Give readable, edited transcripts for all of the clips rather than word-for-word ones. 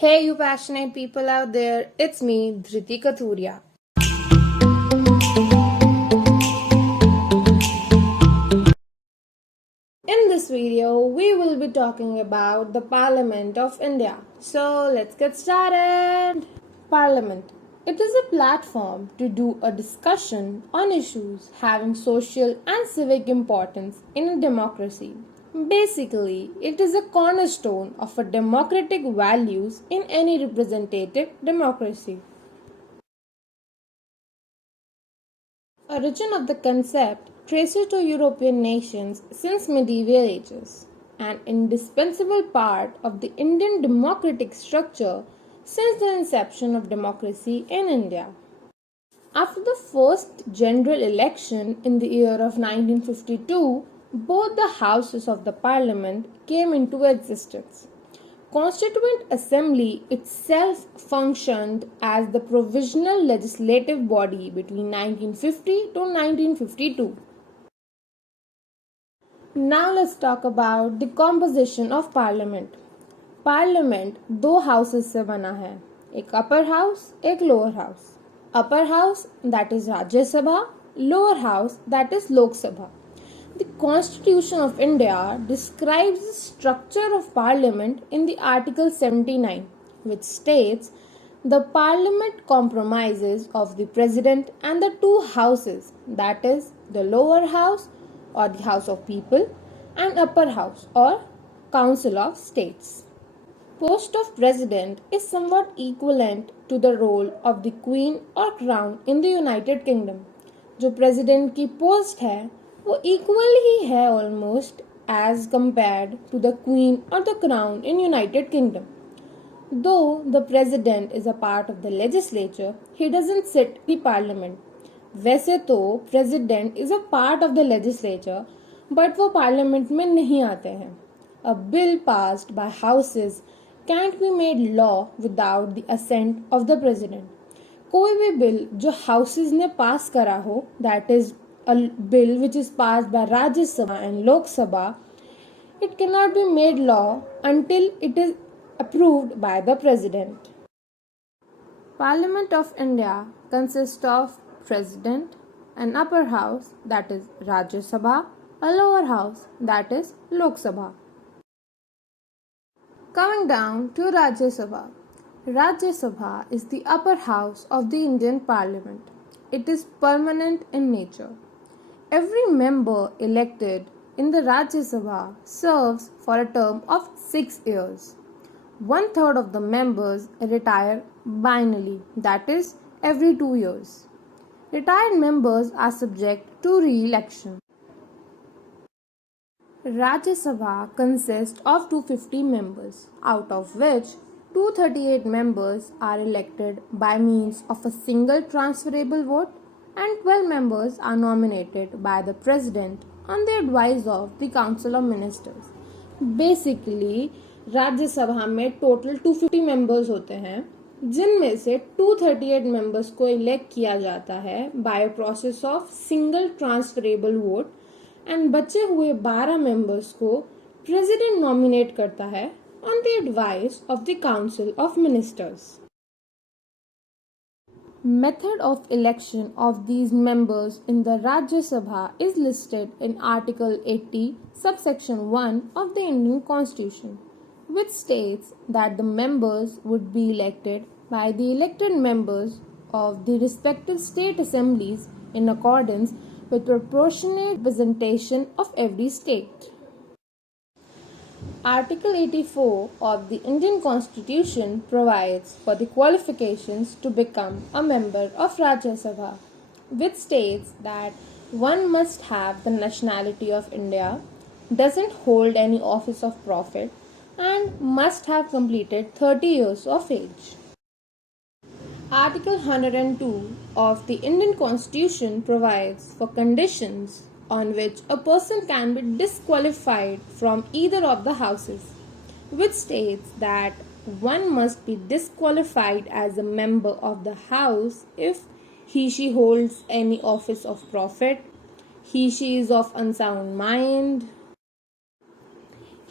Hey, you passionate people out there, it's me, Dhriti Kathuria. In this video, we will be talking about the Parliament of India. So, let's get started. Parliament. It is a platform to do a discussion on issues having social and civic importance in a democracy. Basically, it is a cornerstone of a democratic values in any representative democracy. Origin of the concept traces to European nations since medieval ages, an indispensable part of the Indian democratic structure since the inception of democracy in India. After the first general election in the year of 1952, both the houses of the parliament came into existence. Constituent Assembly itself functioned as the provisional legislative body between 1950 to 1952. Now let's talk about the composition of parliament. Parliament दो houses से बना है, एक upper house एक lower house. Upper house that is Rajya Sabha, lower house that is Lok Sabha. The Constitution of India describes the structure of Parliament in the Article 79, which states the Parliament comprises of the President and the two houses, that is, the lower house or the House of People and upper house or Council of States. Post of President is somewhat equivalent to the role of the Queen or Crown in the United Kingdom. जो President की post है वो equal ही है almost as compared to the queen और the crown in United Kingdom. Though the president is a part of the legislature, he doesn't sit the parliament. वैसे तो president is a part of the legislature but वो parliament में नहीं आते हैं. A bill passed by houses can't be made law without the assent of the president. कोई भी bill जो हाउसेज ने पास करा हो, that is a bill which is passed by Rajya Sabha and Lok Sabha, it cannot be made law until it is approved by the President. Parliament of India consists of President, an upper house that is Rajya Sabha, a lower house that is Lok Sabha. Coming down to Rajya Sabha. Rajya Sabha is the upper house of the Indian Parliament. It is permanent in nature. Every member elected in the Rajya Sabha serves for a term of 6 years. 1/3 of the members retire biennially, that is, every 2 years. Retired members are subject to re-election. Rajya Sabha consists of 250 members, out of which 238 members are elected by means of a single transferable vote and 12 members are nominated by the President on the advice of the Council of Ministers. Basically, राज्य सभा में total 250 members होते हैं, जिनमें से 238 members को elect किया जाता है by process of single transferable vote and बचे हुए 12 मेंबर्स को प्रेसिडेंट नॉमिनेट करता है on the advice of the council of ministers. Method of election of these members in the Rajya Sabha is listed in Article 80, subsection 1 of the Indian Constitution, which states that the members would be elected by the elected members of the respective state assemblies in accordance with proportionate representation of every state. Article 84 of the Indian Constitution provides for the qualifications to become a member of Rajya Sabha, which states that one must have the nationality of India, doesn't hold any office of profit, and must have completed 30 years of age. Article 102 of the Indian Constitution provides for conditions on which a person can be disqualified from either of the houses, which states that one must be disqualified as a member of the house if he/she holds any office of profit, he/she is of unsound mind,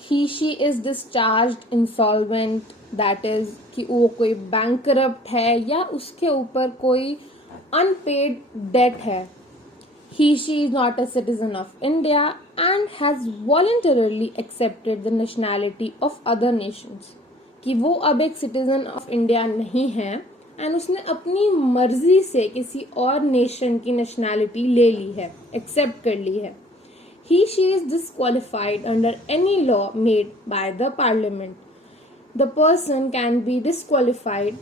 he/she is discharged, insolvent, that is कि वो कोई bankrupt है या उसके ऊपर कोई unpaid date है. He, she is not a citizen of India and has voluntarily accepted the nationality of other nations. कि वो अब एक सिटीजन ऑफ इंडिया नहीं है एंड उसने अपनी मर्जी से किसी और नेशन की नेशनैलिटी ले ली है, एक्सेप्ट कर ली है. He, she is disqualified under any law made by the parliament. The person can be disqualified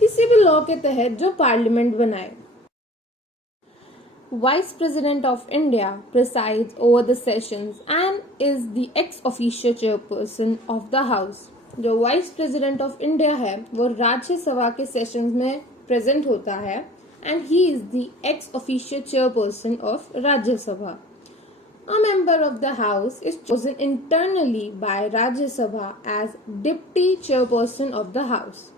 किसी भी लॉ के तहत जो पार्लियामेंट बनाए. Vice President of India presides over the sessions and is the ex officio chairperson of the House. जो vice president of India है वो राज्यसभा के सेशंस में प्रेजेंट होता है and he is the x official chairperson of Rajya Sabha. A member of the House is chosen internally by Rajya Sabha as Deputy Chairperson of the House.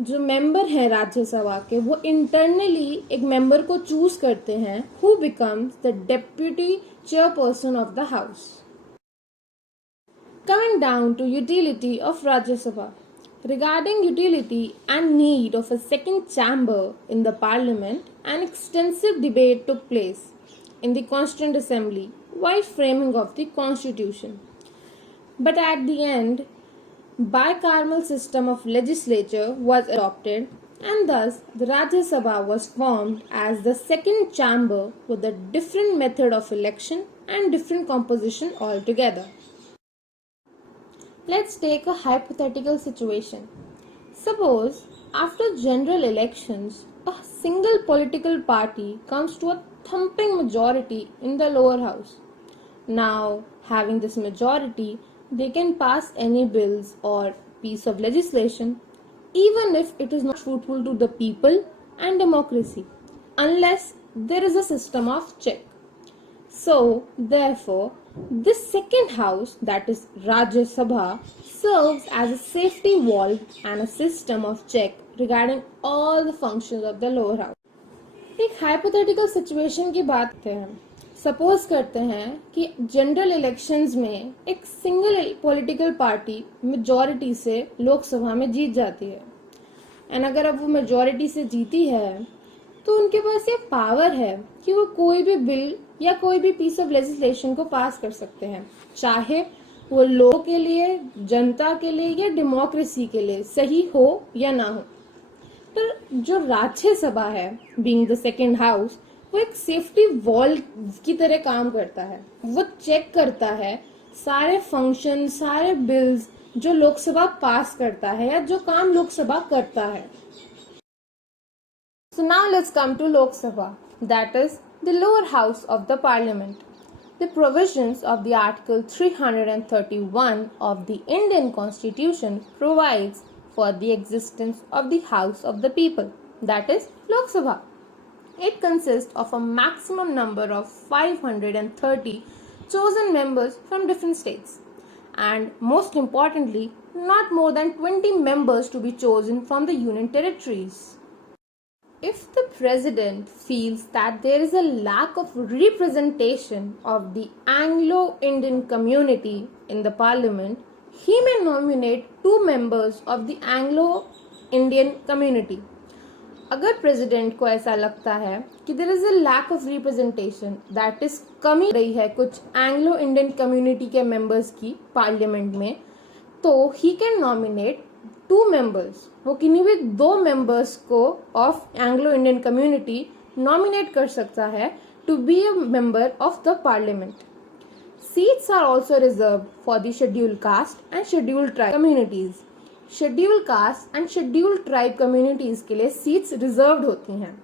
जो member हैं राज्यसभा के वो इंटरनली एक मेंबर को चूज करते हैं who becomes the deputy chairperson of the house. Coming down to utility of Rajya Sabha. Regarding utility and need of a second chamber in the parliament, an extensive debate took place in the Constituent Assembly while framing of the constitution. But at the end, bicameral system of legislature was adopted and thus the Rajya Sabha was formed as the second chamber with a different method of election and different composition altogether. Let's take a hypothetical situation. Suppose after general elections, a single political party comes to a thumping majority in the lower house. Now, having this majority, they can pass any bills or piece of legislation even if it is not fruitful to the people and democracy unless there is a system of check. So, therefore, this second house, that is Rajya Sabha, serves as a safety valve and a system of check regarding all the functions of the lower house. एक hypothetical situation की बात करते हैं. Suppose करते हैं कि general elections में एक सिंगल पॉलिटिकल पार्टी मेजॉरिटी से लोकसभा में जीत जाती है एंड अगर अब वो मेजॉरिटी से जीती है तो उनके पास ये पावर है कि वो कोई भी बिल या कोई भी पीस ऑफ लेजिस्लेशन को पास कर सकते हैं, चाहे वो लोगों के लिए, जनता के लिए या डेमोक्रेसी के लिए सही हो या ना हो. पर जो राज्यसभा है बीइंग द सेकेंड हाउस, वो एक सेफ्टी वॉल की तरह काम करता है. वो चेक करता है सारे फंक्शन, सारे बिल्स जो लोकसभा पास करता है या जो काम लोकसभा करता है. So now let's come to Lok Sabha, that is the lower house of the parliament. The provisions of the Article 331 of the Indian Constitution provides for the existence of the House of the People, that is Lok Sabha. It consists of a maximum number of 530 chosen members from different states and most importantly not more than 20 members to be chosen from the union territories. If the president feels that there is a lack of representation of the Anglo-Indian community in the parliament, he may nominate 2 members of the Anglo-Indian community. अगर president को ऐसा लगता है कि there is a lack of representation, that is कमी रही है कुछ एंग्लो इंडियन कम्युनिटी के मेंबर्स की पार्लियामेंट में, तो ही कैन नॉमिनेट 2 मेंबर्स. वो किन्हीं भी 2 मेंबर्स को of Anglo Indian community nominate कर सकता है to be a member of the Parliament. Seats are also reserved for the scheduled caste and scheduled tribe communities. Scheduled caste and scheduled tribe communities के लिए seats reserved होती हैं.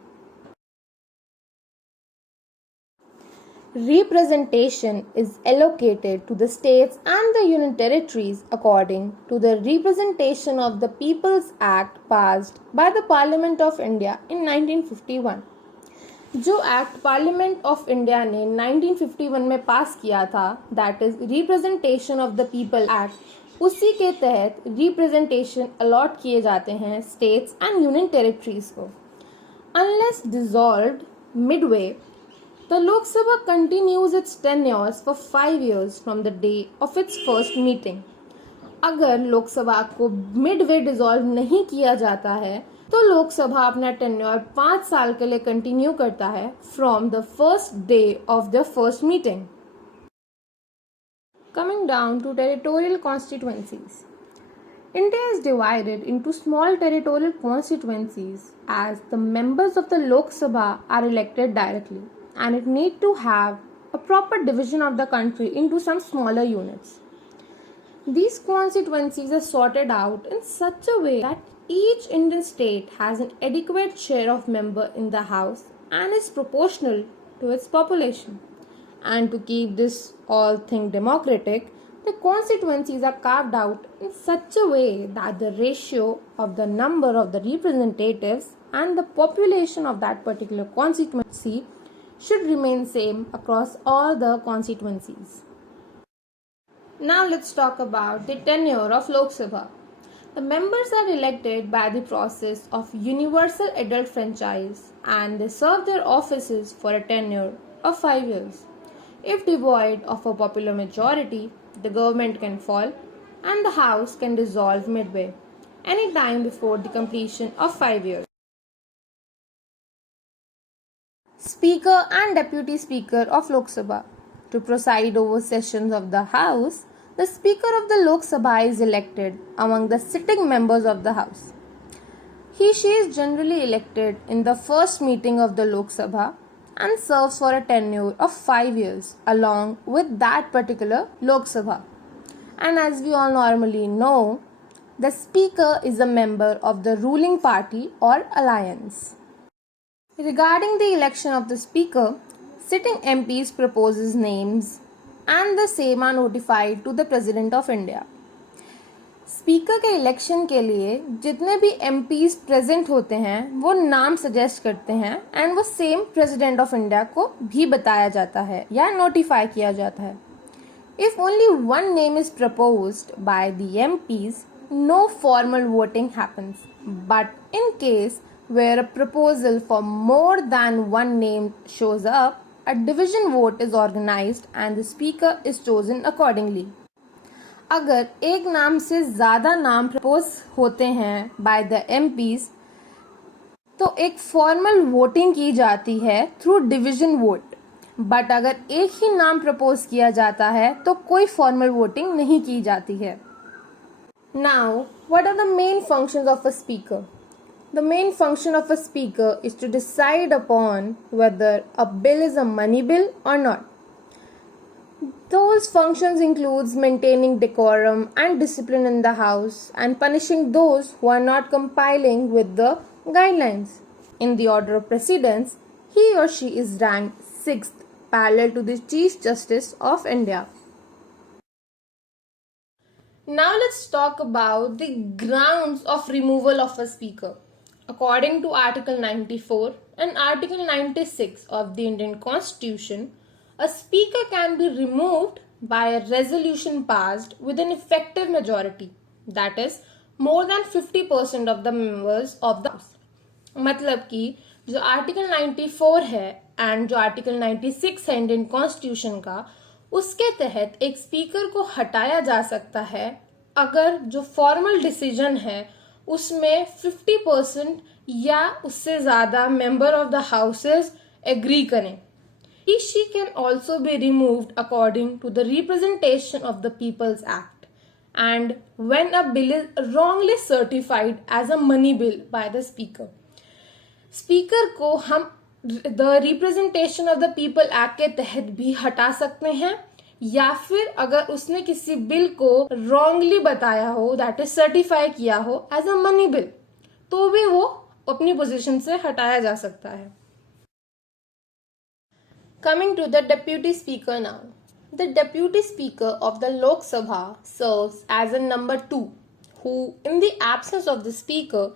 Representation is allocated to the states and the union territories according to the Representation of the Peoples Act passed by the Parliament of India in 1951. जो act parliament of India ने 1951 में पास किया था, that is representation of the people act, उसी के तहत representation allot किए जाते हैं स्टेट्स एंड यूनियन टेरिटरीज को. Unless dissolved Midway, the Lok Sabha continues it's tenures for 5 years from the day of its first meeting. अगर लोकसभा को मिडवे डिसॉल्व नहीं किया जाता है तो लोकसभा अपना टेन्योर 5 साल के लिए कंटिन्यू करता है from the first day of the first meeting. Coming down to territorial constituencies. India is divided into small territorial constituencies as the members of the Lok Sabha are elected directly and it need to have a proper division of the country into some smaller units. These constituencies are sorted out in such a way that each Indian state has an adequate share of member in the house and is proportional to its population. And to keep this all thing democratic, the constituencies are carved out in such a way that the ratio of the number of the representatives and the population of that particular constituency should remain same across all the constituencies. Now let's talk about the tenure of Lok Sabha. The members are elected by the process of universal adult franchise and they serve their offices for a tenure of 5 years. If devoid of a popular majority, the government can fall and the house can dissolve midway, any time before the completion of 5 years. Speaker and Deputy Speaker of Lok Sabha. To preside over sessions of the House, the Speaker of the Lok Sabha is elected among the sitting members of the House. She is generally elected in the first meeting of the Lok Sabha and serves for a tenure of 5 years along with that particular Lok Sabha. And as we all normally know, the Speaker is a member of the ruling party or alliance. Regarding the election of the Speaker, sitting MPs proposes names and the same are notified to the President of India. Speaker के election के लिए जितने भी MPs present होते हैं वो नाम suggest करते हैं एंड वो सेम प्रेसिडेंट ऑफ इंडिया को भी बताया जाता है या नोटिफाई किया जाता है. If only one name is proposed by the MPs, no formal voting happens, but in case where a proposal for more than one name shows up, a division vote is organized and the speaker is chosen accordingly. अगर एक नाम से ज़्यादा नाम propose होते हैं bye the MPs तो एक फॉर्मल वोटिंग की जाती है थ्रू डिवीजन वोट, बट अगर एक ही नाम प्रपोज किया जाता है तो कोई फॉर्मल वोटिंग नहीं की जाती है. Now what are the main functions of a speaker? The main function of a speaker is to decide upon whether a bill is a money bill or not. Those functions includes maintaining decorum and discipline in the house and punishing those who are not compiling with the guidelines. In the order of precedence, he or she is ranked 6th, parallel to the Chief Justice of India. Now let's talk about the grounds of removal of a speaker. According to Article 94 and Article 96 of the Indian Constitution, a speaker can be removed by a resolution passed with an effective majority, that is, more than 50% of the members of the House. मतलब कि जो article 94 है and जो article 96 है Indian constitution का, उसके तहत एक स्पीकर को हटाया जा सकता है अगर जो फॉर्मल डिसीजन है उसमें 50% या उससे ज़्यादा member of the houses agree करें. She can also be removed according to the Representation of the People's Act and when a bill is wrongly certified as a money bill by the speaker. Speaker को हम the representation of the people act के तहत भी हटा सकते हैं या फिर अगर उसने किसी बिल को रॉन्गली बताया हो, दैट इज सर्टिफाई किया हो एज अ मनी बिल, तो भी वो अपनी पोजीशन से हटाया जा सकता है. Coming to the deputy speaker now. The deputy speaker of the Lok Sabha serves as a number 2 who in the absence of the speaker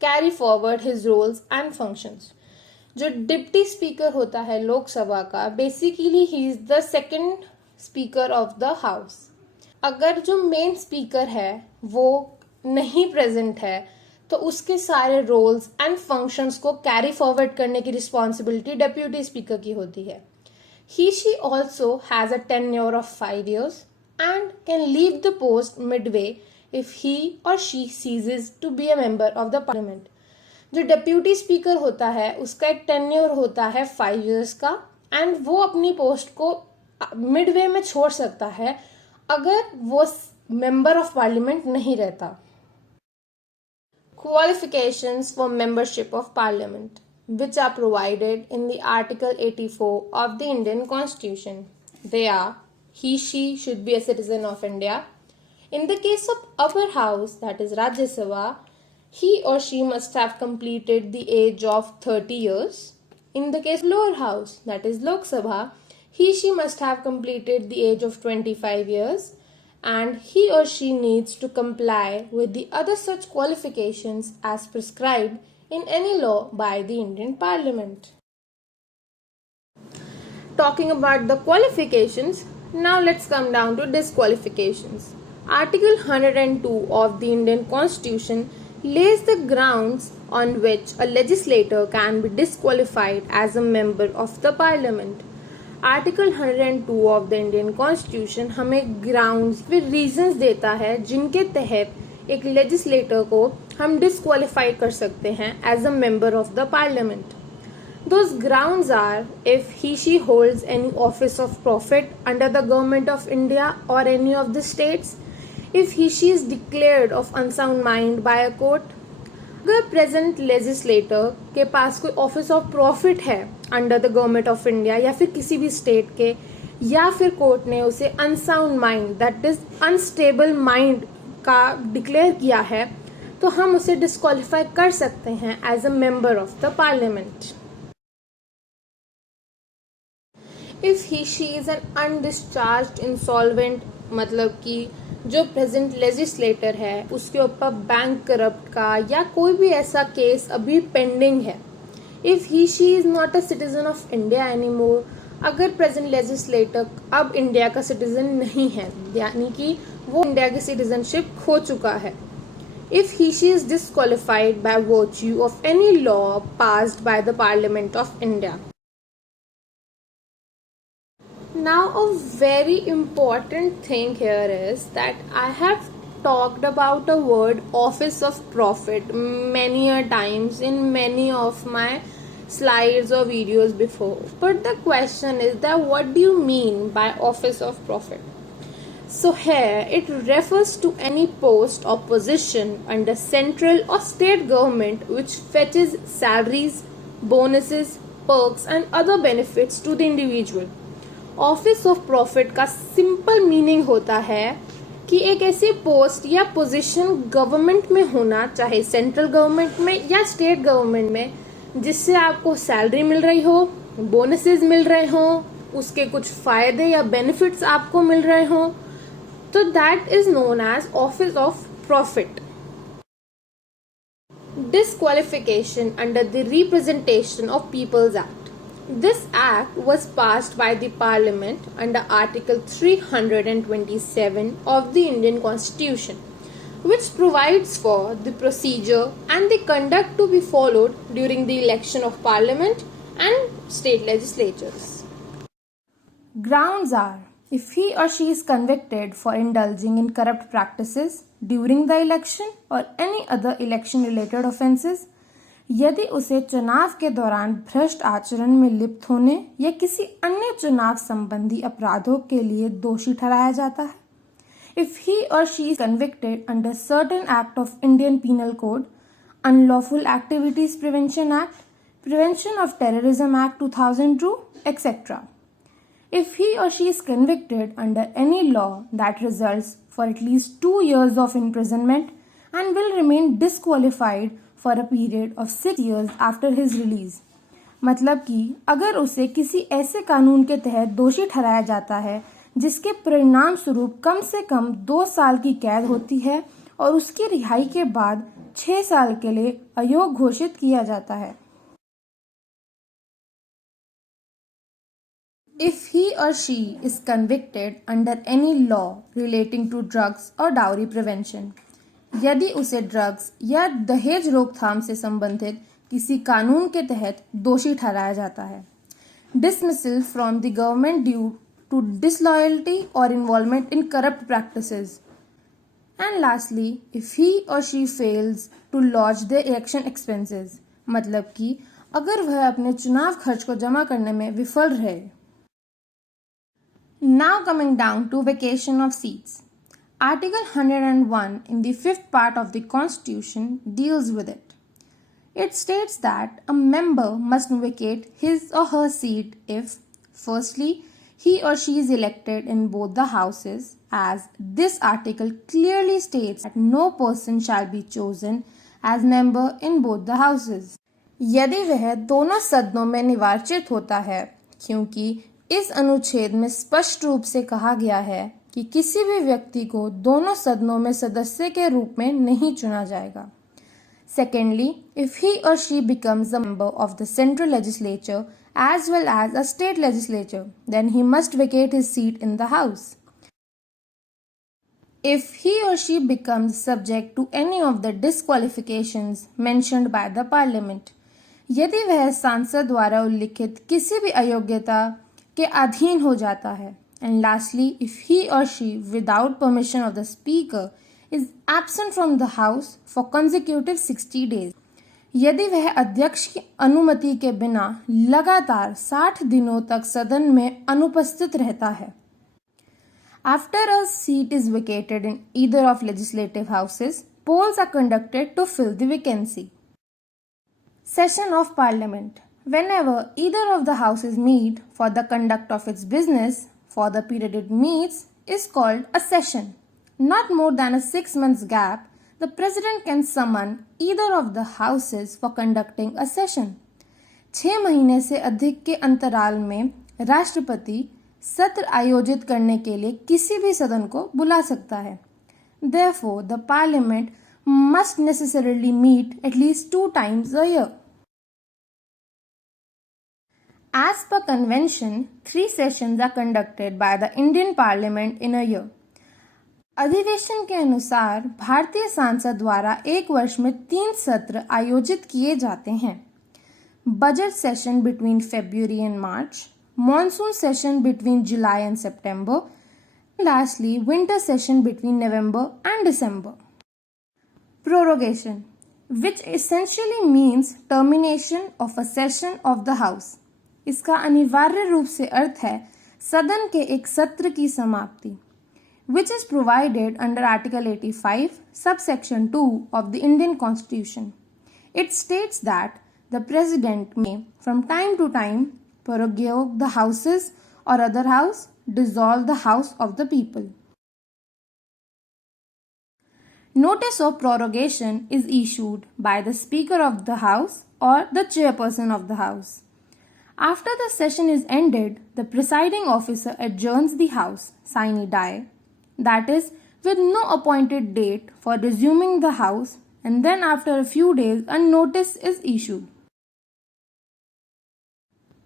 carry forward his roles and functions. जो डिप्टी स्पीकर होता है लोकसभा का, basically he is the second speaker of the house. अगर जो main speaker है वो नहीं present है तो उसके सारे रोल्स एंड फंक्शंस को कैरी फॉरवर्ड करने की रिस्पॉन्सिबिलिटी डेप्यूटी स्पीकर की होती है. He she also has a tenure of 5 years and can leave the post midway if he or she ceases to be a member of the parliament. जो deputy speaker होता है उसका एक tenure होता है 5 years का, एंड वो अपनी पोस्ट को मिडवे में छोड़ सकता है अगर वो मेंबर ऑफ पार्लियामेंट नहीं रहता. Qualifications for membership of parliament, which are provided in the Article 84 of the Indian Constitution. They are: he/she should be a citizen of India. In the case of upper house, that is Rajya Sabha, he or she must have completed the age of 30 years. In the case of lower house, that is Lok Sabha, he/she must have completed the age of 25 years, and he or she needs to comply with the other such qualifications as prescribed in any law by the Indian Parliament. Talking about the qualifications, now let's come down to disqualifications. Article 102 of the Indian Constitution lays the grounds on which a legislator can be disqualified as a member of the Parliament. Article 102 of the Indian constitution हमें grounds फिर reasons देता है जिनके तहत एक legislator को हम disqualify कर सकते हैं as a member of the parliament. Those grounds are if he/she holds any office of profit under the government of India or any of the states, if he/she is declared of unsound mind by a court. अगर present legislator के पास कोई office of profit है under the government of India या फिर किसी भी state के, या फिर कोर्ट ने उसे unsound mind that is unstable mind का डिक्लेयर किया है, तो हम उसे डिस्क्वालीफाई कर सकते हैं as a member of the parliament. If he/she is an undischarged insolvent, मतलब कि जो प्रेजेंट लेजिस्लेटर है उसके ऊपर बैंक करप्ट का या कोई भी ऐसा केस अभी पेंडिंग है. If he/she is not a citizen of India anymore, अगर प्रेजेंट लेजिस्लेटर अब इंडिया का सिटीजन नहीं है, यानी कि वो इंडिया की सिटीजनशिप खो चुका है. If he/she is disqualified by virtue of any law passed by the parliament of India. Now a very important thing here is that I have talked about a word office of profit many a times in many of my slides or videos before. But the question is that what do you mean by office of profit? So here it refers to any post or position under central or state government which fetches salaries, bonuses, perks and other benefits to the individual. Office of profit का simple meaning होता है कि एक ऐसी post या position government में होना, चाहे सेंट्रल गवर्नमेंट में या स्टेट गवर्नमेंट में, जिससे आपको सैलरी मिल रही हो, बोनसेस मिल रहे हो, उसके कुछ फायदे या बेनिफिट्स आपको मिल रहे हो, तो that is known as office of profit. Disqualification under the Representation of People's Act. This act was passed by the Parliament under Article 327 of the Indian Constitution, which provides for the procedure and the conduct to be followed during the election of Parliament and state legislatures. Grounds are if he or she is convicted for indulging in corrupt practices during the election or any other election related offences, यदि उसे चुनाव के दौरान भ्रष्ट आचरण में लिप्त होने या किसी अन्य चुनाव संबंधी अपराधों के लिए दोषी ठहराया जाता है. If he or she is convicted under certain act of Indian penal code, unlawful activities prevention act, prevention of terrorism act 2002, etcetera. If he or she is convicted under any law that results for at least 2 years of imprisonment and will remain disqualified for a period of 6 years after his release. मतलब कि अगर उसे किसी ऐसे कानून के तहत दोषी ठहराया जाता है जिसके परिणाम स्वरूप कम से कम 2 साल की कैद होती है और उसकी रिहाई के बाद 6 साल के लिए अयोग्य घोषित किया जाता है. If he or she is convicted under any law relating to drugs or dowry prevention, यदि उसे ड्रग्स या दहेज रोकथाम से संबंधित किसी कानून के तहत दोषी ठहराया जाता है. Dismissal from the government due to disloyalty or involvement in corrupt practices. And lastly, if he or she fails to lodge their election expenses, मतलब कि अगर वह अपने चुनाव खर्च को जमा करने में विफल रहे. Now coming down to vacation of seats. Article 101 in the fifth part of the Constitution deals with it. It states that a member must vacate his or her seat if, firstly, he or she is elected in both the houses, as this article clearly states that no person shall be chosen as member in both the houses. यदि वह दोनों सदनों में निर्वाचित होता है, क्योंकि इस अनुच्छेद में स्पष्ट रूप से कहा गया है कि किसी भी व्यक्ति को दोनों सदनों में सदस्य के रूप में नहीं चुना जाएगा. Secondly, if he or she becomes a member of the central legislature as well as a state legislature, then he must vacate his seat in the house. If he or she becomes subject to any of the disqualifications mentioned by the parliament, यदि वह सांसद द्वारा उल्लिखित किसी भी अयोग्यता के अधीन हो जाता है. And lastly, if he or she, without permission of the speaker, is absent from the house for consecutive 60 days, यदि वह अध्यक्ष की अनुमति के बिना लगातार 60 दिनों तक सदन में अनुपस्थित रहता है. After a seat is vacated in either of legislative houses, polls are conducted to fill the vacancy. Session of Parliament. Whenever either of the houses meet for the conduct of its business for the period it meets is called a session. Not more than a 6 months gap, the President can summon either of the houses for conducting a session. 6 महीने से अधिक के अंतराल में राष्ट्रपति सत्र आयोजित करने के लिए किसी भी सदन को बुला सकता है. Therefore, the Parliament must necessarily meet at least 2 times a year. As per convention, 3 sessions are conducted by the Indian Parliament in a year. अधिवेशन के अनुसार भारतीय सांसद द्वारा एक वर्ष में 3 सत्र आयोजित किए जाते हैं. Budget session between February and March, monsoon session between July and September, and lastly winter session between November and December. Prorogation, which essentially means termination of a session of the House. इसका अनिवार्य रूप से अर्थ है सदन के एक सत्र की समाप्ति, which is provided under Article 85, subsection 2 of the Indian Constitution. It states that the President may, from time to time, prorogue the houses or other house, dissolve the House of the people. Notice of prorogation is issued by the Speaker of the House or the Chairperson of the House. After the session is ended, the presiding officer adjourns the House sine die, that is, with no appointed date for resuming the House, and then after a few days a notice is issued.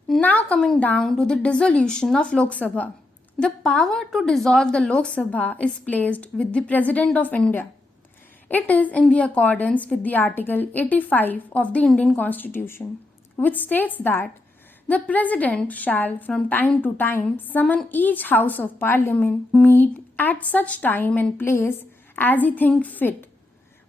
Now coming down to the dissolution of Lok Sabha. The power to dissolve the Lok Sabha is placed with the President of India. It is in the accordance with the Article 85 of the Indian Constitution, which states that the President shall from time to time summon each House of Parliament meet at such time and place as he think fit,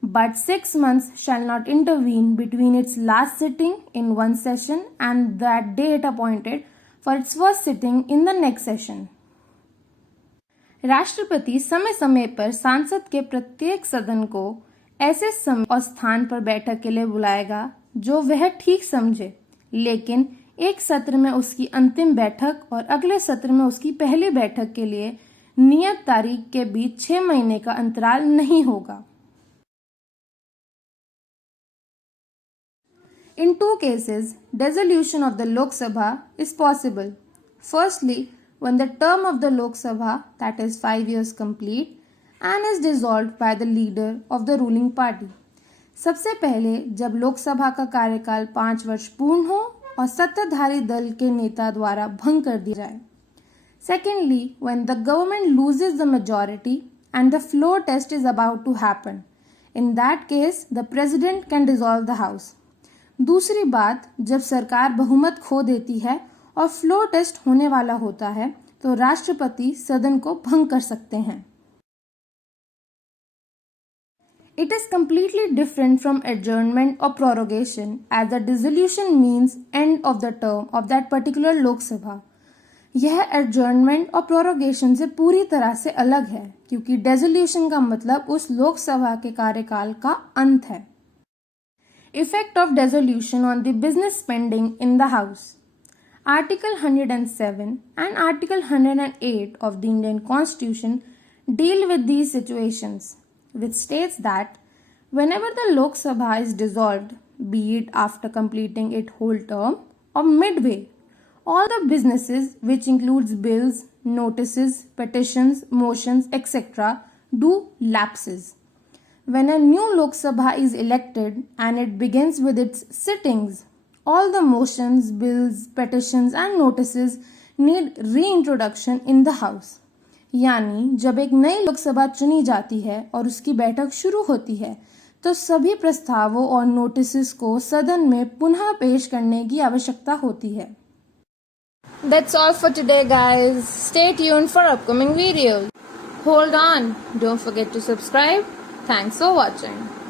but 6 months shall not intervene between its last sitting in one session and that date appointed for its first sitting in the next session. राष्ट्रपति समय समय पर सांसद के प्रत्येक सदन को ऐसे समय और स्थान पर बैठक के लिए बुलाएगा जो वह ठीक समझे, लेकिन एक सत्र में उसकी अंतिम बैठक और अगले सत्र में उसकी पहली बैठक के लिए नियत तारीख के बीच 6 महीने का अंतराल नहीं होगा. In 2 cases, dissolution of the Lok Sabha is possible. Firstly, when the term of the Lok Sabha, that is 5 years complete, and is dissolved by the leader of the ruling party. सबसे पहले जब लोकसभा का कार्यकाल 5 वर्ष पूर्ण हो और सत्ताधारी दल के नेता द्वारा भंग कर दिया जाए. Secondly, when the government loses the majority and the floor test is about to happen. In that case, the president can dissolve the house. दूसरी बात, जब सरकार बहुमत खो देती है और फ्लोर टेस्ट होने वाला होता है, तो राष्ट्रपति सदन को भंग कर सकते हैं। It is completely different from adjournment or prorogation, as the dissolution means end of the term of that particular लोक सभा। यह adjournment और prorogation से पूरी तरह से अलग है, क्योंकि dissolution का मतलब उस लोक सभा के कार्यकाल का अंत है। Effect of dissolution on the business spending in the House. Article 107 and Article 108 of the Indian Constitution deal with these situations, which states that whenever the Lok Sabha is dissolved, be it after completing its whole term or midway, all the businesses, which includes bills, notices, petitions, motions, etc., do lapses. When a new Lok Sabha is elected and it begins with its sittings, all the motions, bills, petitions and notices need reintroduction in the House. यानी जब एक नई लोकसभा चुनी जाती है और उसकी बैठक शुरू होती है तो सभी प्रस्तावों और नोटिस को सदन में पुनः पेश करने की आवश्यकता होती है। That's all for today, guys. Stay tuned for upcoming videos. Hold on, don't forget to subscribe. Thanks for watching.